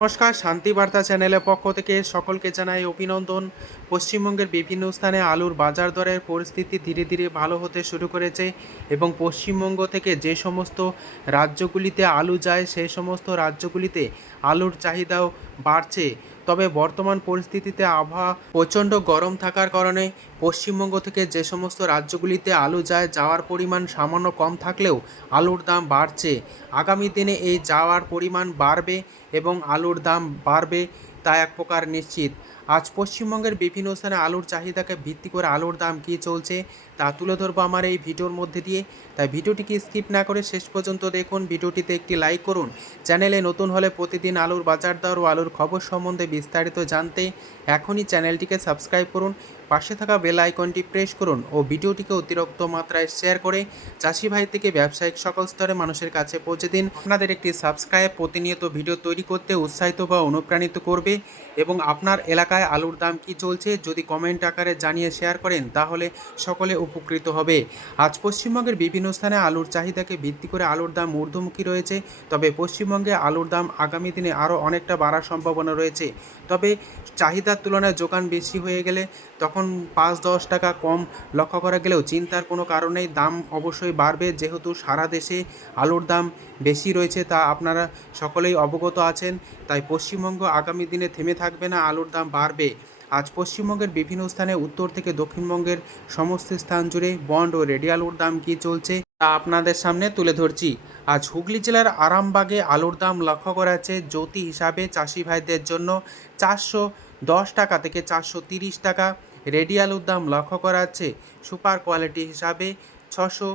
নমস্কার শান্তিবার্তা চ্যানেলের পক্ষ থেকে সকলকে জানাই অভিনন্দন। পশ্চিমবঙ্গের বিভিন্ন স্থানে আলুর বাজার দরের পরিস্থিতি ধীরে ধীরে ভালো হতে শুরু করেছে এবং পশ্চিমবঙ্গ থেকে যে সমস্ত রাজ্যগুলিতে আলু যায়, সেই সমস্ত রাজ্যগুলিতে আলুর চাহিদাও বাড়ছে। তবে বর্তমান পরিস্থিতিতে আবহাওয়া প্রচণ্ড গরম থাকার কারণে পশ্চিমবঙ্গ থেকে যে সমস্ত রাজ্যগুলিতে আলু যায় যাওয়ার পরিমাণ সামান্য কম থাকলেও আলুর দাম বাড়ছে। আগামী দিনে এই যাওয়ার পরিমাণ বাড়বে এবং আলুর দাম বাড়বে তা এক প্রকার নিশ্চিত। আজ পশ্চিমবঙ্গের বিভিন্ন স্থানে আলুর চাহিদাকে ভিত্তি করে আলুর দাম কী চলছে, তা তুলে ধরবো আমার এই ভিডিওর মধ্যে দিয়ে। তাই ভিডিওটিকে স্কিপ না করে শেষ পর্যন্ত দেখুন, ভিডিওটিতে একটি লাইক করুন। চ্যানেলে নতুন হলে প্রতিদিন আলুর বাজার দর ও আলুর খবর সম্বন্ধে বিস্তারিত জানতে এখনই চ্যানেলটিকে সাবস্ক্রাইব করুন। পাশে থাকা বেল আইকনটি প্রেস করুন ও ভিডিওটিকে অতিরিক্ত মাত্রায় শেয়ার করে চাষি ভাই থেকে ব্যবসায়িক সকল স্তরে মানুষের কাছে পৌঁছে দিন। আপনাদের একটি সাবস্ক্রাইব প্রতিনিয়ত ভিডিও তৈরি করতে উৎসাহিত বা অনুপ্রাণিত করবে এবং আপনার এলাকায় আলুর দাম কি চলছে যদি কমেন্ট আকারে জানিয়ে শেয়ার করেন তাহলে সকলে উপকৃত হবে। আজ পশ্চিমবঙ্গের বিভিন্ন স্থানে আলুর চাহিদাকে ভিত্তি করে আলুর দাম ঊর্ধ্বমুখী রয়েছে। তবে পশ্চিমবঙ্গে আলুর দাম আগামী দিনে আরও অনেকটা বাড়ার সম্ভাবনা রয়েছে। তবে চাহিদার তুলনায় যোগান বেশি হয়ে গেলে তখন পাঁচ দশ টাকা কম লক্ষ্য করা গেলেও চিন্তার কোনো কারণেই দাম অবশ্যই বাড়বে। যেহেতু সারা দেশে আলুর দাম বেশি রয়েছে, তা আপনারা সকলেই অবগত আছেন। তাই পশ্চিমবঙ্গ আগামী দিনে থেমে থাকবে না, আলুর দাম বাড়বে। আজ পশ্চিমবঙ্গের বিভিন্ন স্থানে, উত্তর থেকে দক্ষিণবঙ্গের সমস্ত স্থান জুড়ে বন্ড ও রেডি আলুর দাম কী চলছে, তা আপনাদের সামনে তুলে ধরছি। আজ হুগলি জেলার আরামবাগে আলুর দাম লক্ষ্য করা যাচ্ছে জ্যোতি হিসাবে। চাষি ভাইদের জন্য চারশো দশ টাকা থেকে চারশো তিরিশ টাকা রেডি আলুর দাম লক্ষ্য করা যাচ্ছে, সুপার কোয়ালিটি হিসাবে ছশো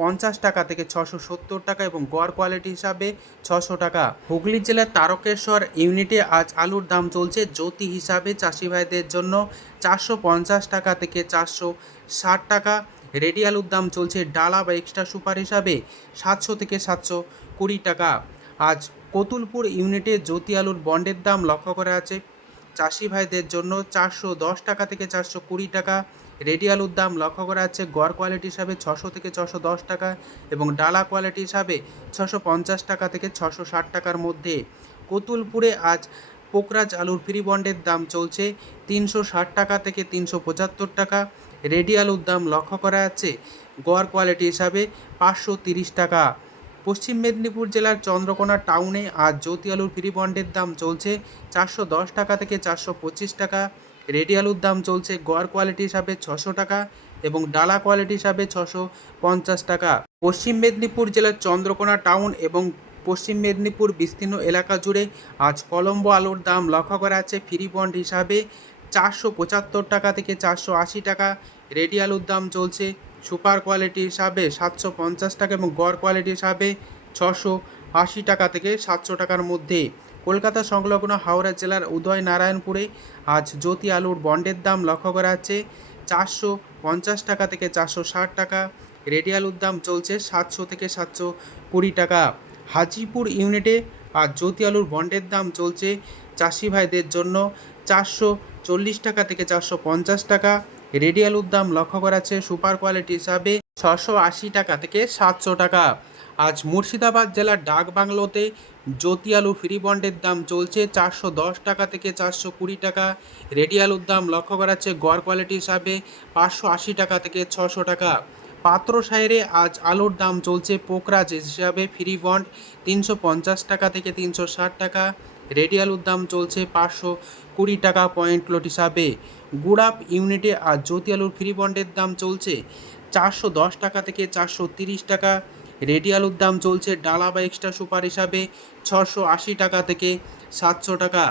পঞ্চাশ টাকা থেকে ছশো সত্তর টাকা এবং গড় কোয়ালিটি হিসাবে ছশো টাকা। হুগলি জেলার তারকেশ্বর ইউনিটে আজ আলুর দাম চলছে জ্যোতি হিসাবে চাষি ভাইদের জন্য চারশো পঞ্চাশ টাকা থেকে চারশো ষাট টাকা। রেডি আলুর দাম চলছে ডালা বা এক্সট্রা সুপার হিসাবে সাতশো থেকে সাতশো কুড়ি টাকা। আজ কতুলপুর ইউনিটে জ্যোতি আলুর বন্ডের দাম লক্ষ্য করা আছে চাষি ভাইদের জন্য চারশো দশ টাকা থেকে চারশো কুড়ি টাকা। রেডি আলুর দাম লক্ষ্য করা যাচ্ছে গড় কোয়ালিটি হিসাবে ছশো থেকে ছশো দশ টাকা এবং ডালা কোয়ালিটি হিসাবে ছশো পঞ্চাশ টাকা থেকে ছশো ষাট টাকার মধ্যে। কতুলপুরে আজ পোকরাজ আলুর ফ্রি বন্ডের দাম চলছে তিনশো ষাট টাকা থেকে তিনশো পঁচাত্তর টাকা। রেডি আলুর দাম লক্ষ্য করা যাচ্ছে গড় কোয়ালিটি হিসাবে পাঁচশো তিরিশ টাকা। পশ্চিম মেদিনীপুর জেলার চন্দ্রকোনা টাউনে আজ জ্যোতি আলুর ফ্রি বন্ডের দাম চলছে চারশো দশ টাকা থেকে চারশো পঁচিশ টাকা। রেডি আলুর দাম চলছে গড় কোয়ালিটি হিসাবে ছশো টাকা এবং ডালা কোয়ালিটি হিসাবে ছশো পঞ্চাশ টাকা। পশ্চিম মেদিনীপুর জেলার চন্দ্রকোনা টাউন এবং পশ্চিম মেদিনীপুর বিস্তীর্ণ এলাকা জুড়ে আজ কলম্বো আলুর দাম লক্ষ্য করা আছে ফ্রি বন্ড হিসাবে চারশো পঁচাত্তর টাকা থেকে চারশো আশি টাকা। রেডি আলুর দাম চলছে সুপার কোয়ালিটি হিসাবে সাতশো পঞ্চাশ টাকা এবং গড় কোয়ালিটি হিসাবে ছশো আশি টাকা থেকে সাতশো টাকার মধ্যে। কলকাতা সংলগ্ন হাওড়া জেলার উদয় নারায়ণপুরে আজ জ্যোতি আলুর বন্ডের দাম লক্ষ্য করা যাচ্ছে। চারশো পঞ্চাশ টাকা থেকে চারশো ষাট টাকা। রেডি আলুর দাম চলছে সাতশো থেকে সাতশো কুড়ি টাকা। হাজিপুর ইউনিটে আর জ্যোতি আলুর বন্ডের দাম চলছে চাষি ভাইদের জন্য চারশো চল্লিশ টাকা থেকে চারশো পঞ্চাশ টাকা। রেডি আলুর দাম লক্ষ্য করা সুপার কোয়ালিটি হিসাবে ছশো আশি টাকা থেকে সাতশো টাকা। আজ মুর্শিদাবাদ জেলার ডাক বাংলোতে জ্যোতি আলু ফ্রি বন্ডের দাম চলছে চারশো দশ টাকা থেকে চারশো কুড়ি টাকা। রেডি আলুর দাম লক্ষ্য করা যাচ্ছে গড় কোয়ালিটি হিসাবে পাঁচশো আশি টাকা থেকে ছশো টাকা। পাত্র সাইরে আজ আলুর দাম চলছে পোকরাজ হিসাবে ফ্রি বন্ড তিনশো পঞ্চাশ টাকা থেকে তিনশো ষাট টাকা। রেডি আলুর দাম চলছে পাঁচশো কুড়ি টাকা পয়েন্ট লোট হিসাবে। গুড়াপ ইউনিটে আর জ্যোতি আলুর ফ্রি বন্ডের দাম চলছে চারশো দশ টাকা থেকে চারশো তিরিশ টাকা। রেডি আলুর দাম চলছে ডালা বা এক্সট্রা সুপার হিসাবে ছশো আশি টাকা থেকে সাতশো টাকা।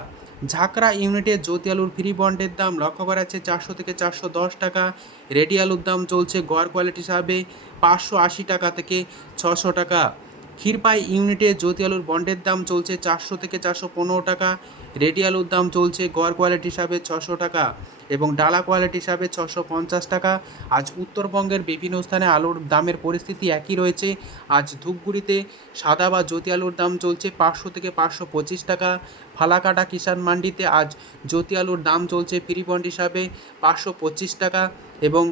ঝাঁকড়া ইউনিটে জ্যোতি আলুর ফ্রি বন্ডের দাম লক্ষ্য করা যাচ্ছে চারশো থেকে চারশো দশ টাকা। রেডি আলুর দাম চলছে গড় কোয়ালিটি হিসাবে পাঁচশো আশি টাকা থেকে ছশো টাকা। ক্ষীরপাই ইউনিটে জ্যোতি আলুর বন্ডের দাম চলছে চারশো থেকে চারশো পনেরো টাকা, রেডি আলুর দাম চলছে গড় কোয়ালিটি হিসাবে ছশো টাকা এবং ডালা কোয়ালিটি হিসাবে ছশো পঞ্চাশ টাকা। আজ উত্তরবঙ্গের বিভিন্ন স্থানে আলুর দামের পরিস্থিতি একই রয়েছে। আজ ধূপগুড়িতে সাদা বা জ্যোতি আলুর দাম চলছে পাঁচশো থেকে পাঁচশো পঁচিশ টাকা। ফালাকাটা কিষাণ মান্ডিতে আজ জ্যোতি আলুর দাম চলছে ফ্রি বন্ড হিসাবে পাঁচশো পঁচিশ টাকা এবং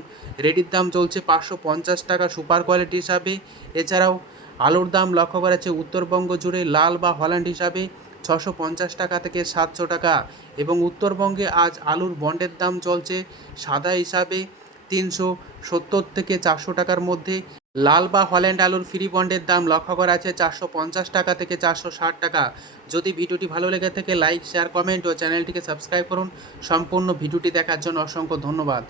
রেডির দাম চলছে পাঁচশো পঞ্চাশ টাকা সুপার কোয়ালিটি হিসাবে। এছাড়াও আলুর দাম লক্ষ্য করা যাচ্ছে উত্তরবঙ্গ জুড়ে লাল বা হল্যান্ড হিসাবে ছশো পঞ্চাশ টাকা থেকে সাতশো টাকা এবং উত্তরবঙ্গে আজ আলুর বন্ডের দাম চলছে সাদা হিসাবে তিনশো সত্তর থেকে চারশো টাকার মধ্যে। লাল বা হল্যান্ড আলুর ফ্রি বন্ডের দাম লক্ষ্য করা আছে চারশো পঞ্চাশ টাকা থেকে চারশো ষাট টাকা। যদি ভিডিওটি ভালো লেগে থাকে, লাইক, শেয়ার, কমেন্ট ও চ্যানেলটিকে সাবস্ক্রাইব করুন। সম্পূর্ণ ভিডিওটি দেখার জন্য অসংখ্য ধন্যবাদ।